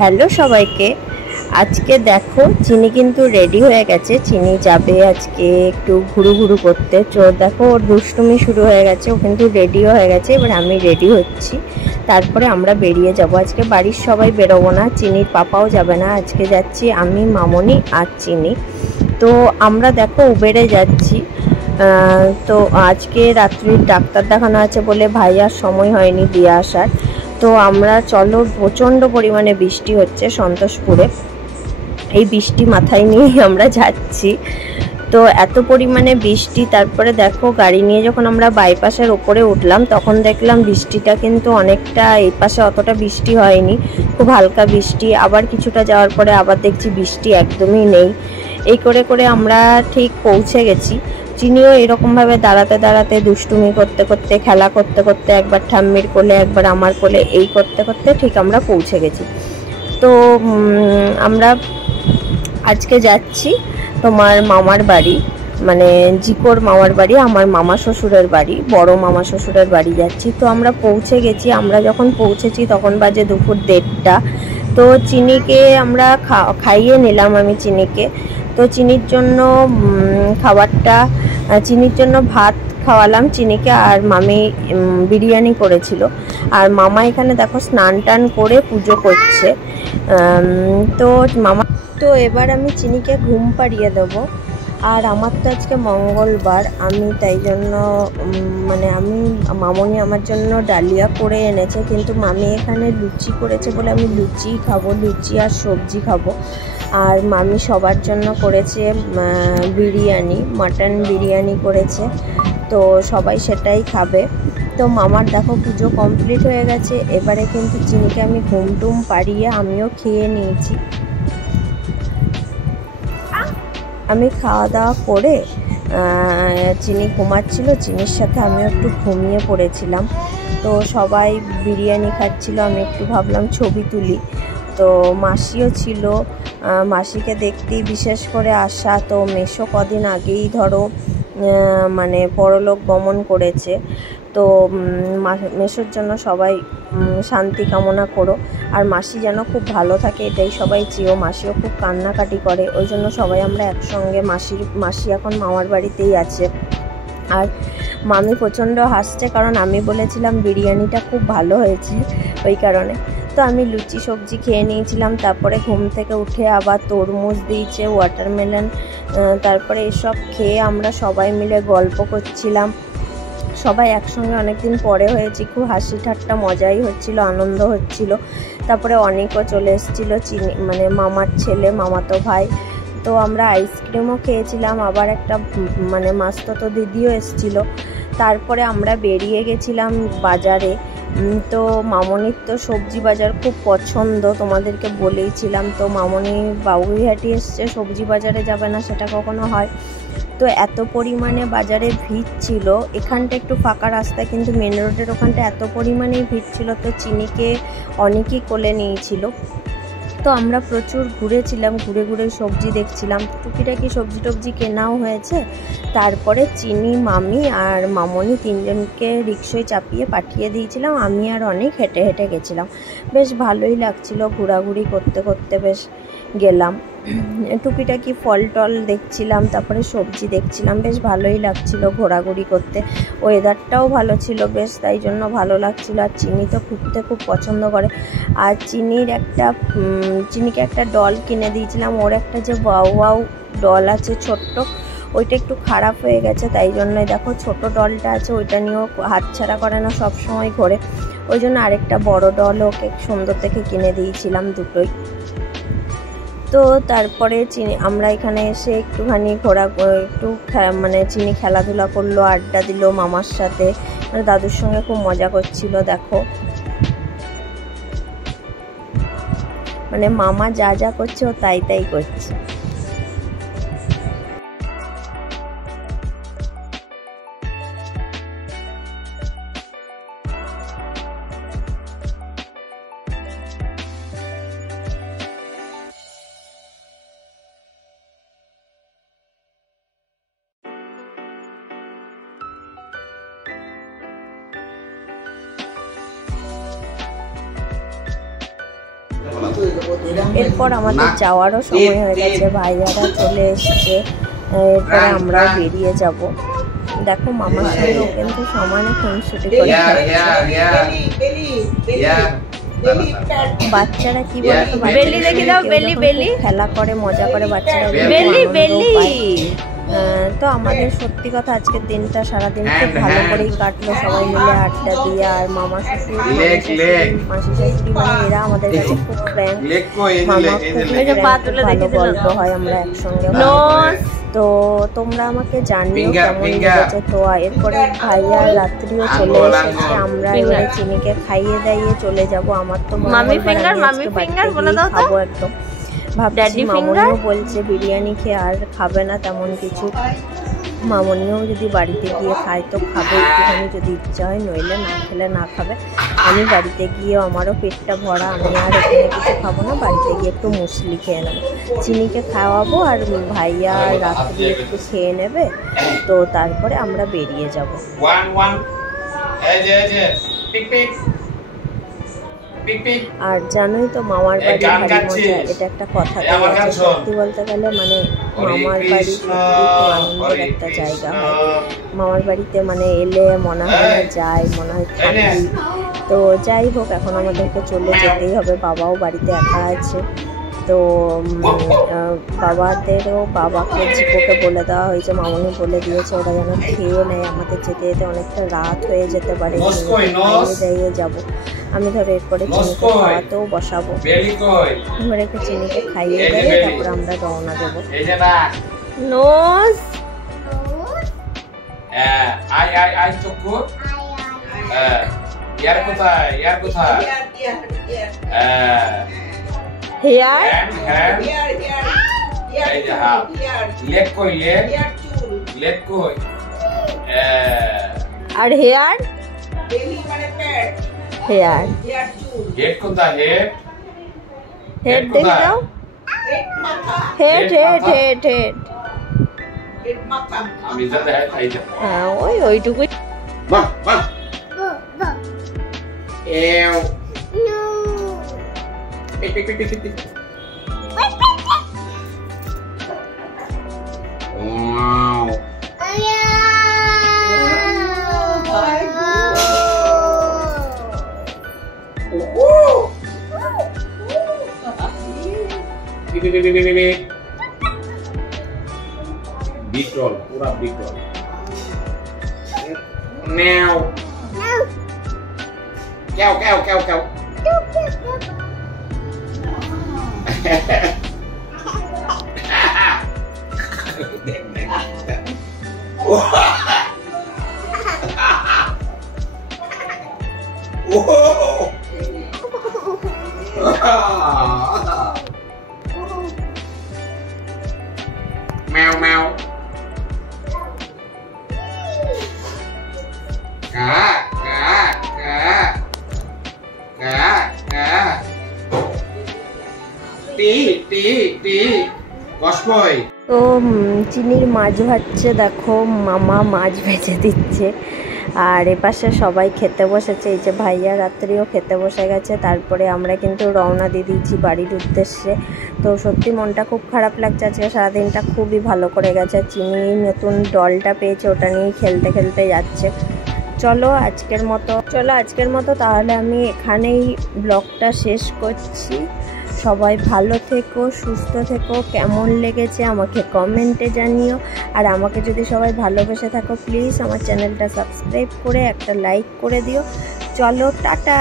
Hello সবাইকে। আজকে দেখো চিনি কিন্তু রেডি হয়ে গেছে। চিনি যাবে আজকে একটু ঘুরু ঘুরু করতে। দেখো ওর দুষ্টুমি শুরু হয়ে গেছে, ও কিন্তু রেডিও হয়ে গেছে। এবার আমি রেডি হচ্ছি, তারপরে আমরা বেরিয়ে যাব। আজকে বাড়ির সবাই বেরোবো না, চিনির পাপাও যাবে না। আজকে যাচ্ছি আমি, মামনি আর চিনি। তো আমরা দেখো উবেরে যাচ্ছি। তো আজকে রাত্রির ডাক্তার দেখানো আছে বলে ভাইয়ার সময় হয়নি দিয়ে আসার। তো আমরা চলো, প্রচণ্ড পরিমাণে বৃষ্টি হচ্ছে সন্তোষপুরে। এই বৃষ্টি মাথায় নিয়েই আমরা যাচ্ছি। তো এত পরিমাণে বৃষ্টি, তারপরে দেখো গাড়ি নিয়ে যখন আমরা বাইপাসের ওপরে উঠলাম তখন দেখলাম বৃষ্টিটা কিন্তু অনেকটা, এই পাশে অতটা বৃষ্টি হয়নি, খুব হালকা বৃষ্টি। আবার কিছুটা যাওয়ার পরে আবার দেখছি বৃষ্টি একদমই নেই। এই করে করে আমরা ঠিক পৌঁছে গেছি। চিনিও এরকমভাবে দাঁড়াতে দাঁড়াতে, দুষ্টুমি করতে করতে, খেলা করতে করতে, একবার ঠাম্মির কোলে একবার আমার কোলে, এই করতে করতে ঠিক আমরা পৌঁছে গেছি। তো আমরা আজকে যাচ্ছি তোমার মামার বাড়ি, মানে জিকোর মামার বাড়ি, আমার মামা শ্বশুরের বাড়ি, বড় মামা শ্বশুরের বাড়ি যাচ্ছি। তো আমরা পৌঁছে গেছি। আমরা যখন পৌঁছেছি তখন বাজে দুপুর 1:30। তো চিনিকে আমরা খাইয়ে নিলাম, আমি চিনিকে। তো চিনির জন্য খাবারটা, চিনির জন্য ভাত খাওয়ালাম চিনিকে, আর মামি বিরিয়ানি করেছিল। আর মামা এখানে দেখো স্নান টান করে পুজো করছে। তো মামা, তো এবার আমি চিনিকে ঘুম পাড়িয়ে দেবো। আর আমার তো আজকে মঙ্গলবার, আমি তাই জন্য মানে মামনি আমার জন্য ডালিয়া করে এনেছে, কিন্তু মামি এখানে লুচি করেছে বলে আমি লুচি খাবো, লুচি আর সবজি খাবো। আর মামি সবার জন্য করেছে বিরিয়ানি, মাটন বিরিয়ানি করেছে, তো সবাই সেটাই খাবে। তো মামার দেখো পুজো কমপ্লিট হয়ে গেছে। এবারে কিন্তু চিনিকে আমি ঘুম টুম পাড়িয়ে আমিও খেয়ে নিয়েছি। আমি খাওয়া দাওয়া করে চিনি ঘুমাচ্ছিল, চিনির সাথে আমিও একটু ঘুমিয়ে পড়েছিলাম। তো সবাই বিরিয়ানি খাচ্ছিল, আমি একটু ভাবলাম ছবি তুলি। তো মাসিও ছিল, মাসিকে দেখতেই বিশেষ করে আসা। তো মেসো কদিন আগেই ধরো মানে পরলোক গমন করেছে। তো মেসোর জন্য সবাই শান্তি কামনা করো, আর মাসি যেন খুব ভালো থাকে এটাই সবাই চেয়েও। মাসিও খুব কান্নাকাটি করে, ওই জন্য সবাই আমরা একসঙ্গে। মাসি এখন মামার বাড়িতেই আছে। আর মামি প্রচণ্ড হাসছে, কারণ আমি বলেছিলাম বিরিয়ানিটা খুব ভালো হয়েছে, ওই কারণে। তো আমি লুচি সবজি খেয়ে নিয়েছিলাম। তারপরে ঘুম থেকে উঠে আবার তরমুজ দিয়েছে, ওয়াটারমেলন, তারপরে এসব খেয়ে আমরা সবাই মিলে গল্প করছিলাম। সবাই একসঙ্গে অনেকদিন পরে হয়েছি, খুব হাসি ঠাট্টা মজাই হচ্ছিল, আনন্দ হচ্ছিল। তারপরে অনেকও চলে এসেছিলো, চিনি মানে মামার ছেলে, মামাতো ভাই। তো আমরা আইসক্রিমও খেয়েছিলাম, আবার একটা মানে মাস্তুতো দিদিও এসেছিলো। তারপরে আমরা বেরিয়ে গেছিলাম বাজারে। তো মামনির তো সবজি বাজার খুব পছন্দ, তোমাদেরকে বলেইছিলাম। তো মামনি বাবুইহাটি এসছে, সবজি বাজারে যাবে না সেটা কখনো হয়। তো এত পরিমাণে বাজারে ভিড় ছিল, এখানটা একটু ফাঁকা রাস্তা, কিন্তু মেন রোডের ওখানটা এত পরিমাণেই ভিড় ছিল। তো চিনিকে অনেকেই কোলে নিয়েছিল। তো আমরা প্রচুর ঘুরেছিলাম, ঘুরে ঘুরে সবজি দেখছিলাম, টুকিটাকি সবজি টবজি কেনাও হয়েছে। তারপরে চিনি, মামি আর মামনি তিনজনকে রিক্সায় চাপিয়ে পাঠিয়ে দিয়েছিলাম। আমি আর অনেক হেঁটে হেঁটে গেছিলাম, বেশ ভালোই লাগছিল। ঘোরাঘুরি করতে করতে বেশ গেলাম, টুকিটাকি ফল টল দেখছিলাম, তারপরে সবজি দেখছিলাম, বেশ ভালোই লাগছিল ঘোরাঘুরি করতে। ওয়েদারটাও ভালো ছিল বেশ, তাই জন্য ভালো লাগছিল। আর চিনি তো ঘুরতে খুব পছন্দ করে। আর চিনিকে একটা ডল কিনে দিয়েছিলাম, ওর একটা যে ওয়াও ওয়াও ডল আছে ছোট্ট, ওইটা একটু খারাপ হয়ে গেছে, তাই জন্যই দেখো ছোট ডলটা আছে, ওইটা নিয়েও হাতছাড়া করে না, সব সময় ঘোরে। ওই জন্য আরেকটা বড় ডল ওকে সুন্দর থেকে কিনে দিয়েছিলাম, দুটোই। তো তারপরে আমরা এখানে এসে একটুখানি একটু মানে চিনি খেলাধুলা করলো, আড্ডা দিল মামার সাথে, মানে দাদুর সঙ্গে খুব মজা করছিল। দেখো মানে মামা যা যা করছে ও তাই তাই করছে। এরপর আমাদের যাওয়ারও সময় হয়ে গেছে, ভাইয়ারা চলে এসছে, এরপরে আমরাও বেরিয়ে যাব। দেখো মামার সঙ্গেও কিন্তু সমানে খুনসুটি করে বাচ্চারা কি বলতো, বেলি দেখে দাও, বেলি বেলি খেলা করে মজা করে বাচ্চারা, বেলি বেলি। তো আমাদের সত্যি কথা আজকের দিনটা সারাদিন খুব ভালো করেই কাটলো, সবাই মিলে আড্ডা দিয়ে। আর মামা শ্বশুর মাসি শাশুড়ি মানে এরা আমাদের কাছে খুব ফ্রেন্ড, মামা খুব ভালো গল্প হয় আমরা একসঙ্গে। তো তোমরা আমাকে জানিও কেমন লেগেছে। তো এরপরে ভাইয়া রাত্রিও চলে এসেছে, আমরা এবারে চিনিকে খাইয়ে দাইয়ে চলে যাব। আমার তো খাবো একদম, ভাবছি মামনিও বলছে বিরিয়ানি খেয়ে আর খাবে না তেমন কিছু। মামনিও যদি বাড়িতে গিয়ে খায় তো খাবে একটুখানি, যদি ইচ্ছা হয়, নইলে না খেলে না খাবে। আমি বাড়িতে গিয়ে আমারও পেটটা ভরা, আমি আর এখানে কিছু খাবো না, বাড়িতে গিয়ে একটু মুসলি খেয়ে নেবো। চিনিকে খাওয়াবো আর ভাইয়া রাত্রি একটু খেয়ে নেবে, তো তারপরে আমরা বেরিয়ে যাবো। আর জানোই তো মামার বাড়ি ভারী মজা, এটা একটা কথা আছে। সত্যি বলতে গেলে মানে মামার বাড়ি সত্যি খুব আনন্দের একটা জায়গা হয়। মামার বাড়িতে মানে এলে মনে হয় না যাই, মনে হয় থাকি। তো যাই হোক, এখন আমাদেরকে চলে যেতেই হবে, বাবাও বাড়িতে একা আছে। তো বাবাকে জিপোকে বলে দেওয়া হয়েছে, মামনি বলে দিয়েছে ওরা যেন খেয়ে নেয়, আমাদের যেতে যেতে অনেকটা রাত হয়ে যেতে পারে, খাইয়ে যাবো। আমি ধরো এরপরে চিনিকে খাওয়াতেও বসাবো, এবারে একটু চিনিকে খাইয়ে দেবে, তারপর আমরা রওনা দেবো। আর হেয়ার হেয়ার হেড কোথায়, হেড হেড দেখে দাও, হেড হেড হেড হেড আমি যাতে খাই যাব। হ্যাঁ ওই ওইটুকুই। বাহ বাহ এও no pick pick pick pick pick. Wow beetle, পুরা বিটল। নাও কেও কেও কেও কেও। Meow meow. Cá cá cá cá cá. Tí tí tí. কসকই। তো চিনির মাছ ভাজছে, দেখো মামা মাছ ভেজে দিচ্ছে। আর এপাশে সবাই খেতে বসেছে, এই যে ভাইয়া রাত্রিও খেতে বসে গেছে। তারপরে আমরা কিন্তু রওনা দিয়ে দিয়েছি বাড়ির উদ্দেশ্যে। তো সত্যি মনটা খুব খারাপ লাগছে, আজকে সারাদিনটা খুবই ভালো করে গেছে। চিনি নতুন ডলটা পেয়েছে, ওটা নিয়েই খেলতে খেলতে যাচ্ছে। চলো আজকের মতো তাহলে আমি এখানেই ব্লগটা শেষ করছি। সবাই ভালো থেকো, সুস্থ থেকো। কেমন লেগেছে আমাকে কমেন্টে জানিও। আর আমাকে যদি সবাই ভালোবেসে থাকো প্লিজ আমার চ্যানেলটা সাবস্ক্রাইব করে একটা লাইক করে দিও। চলো টাটা।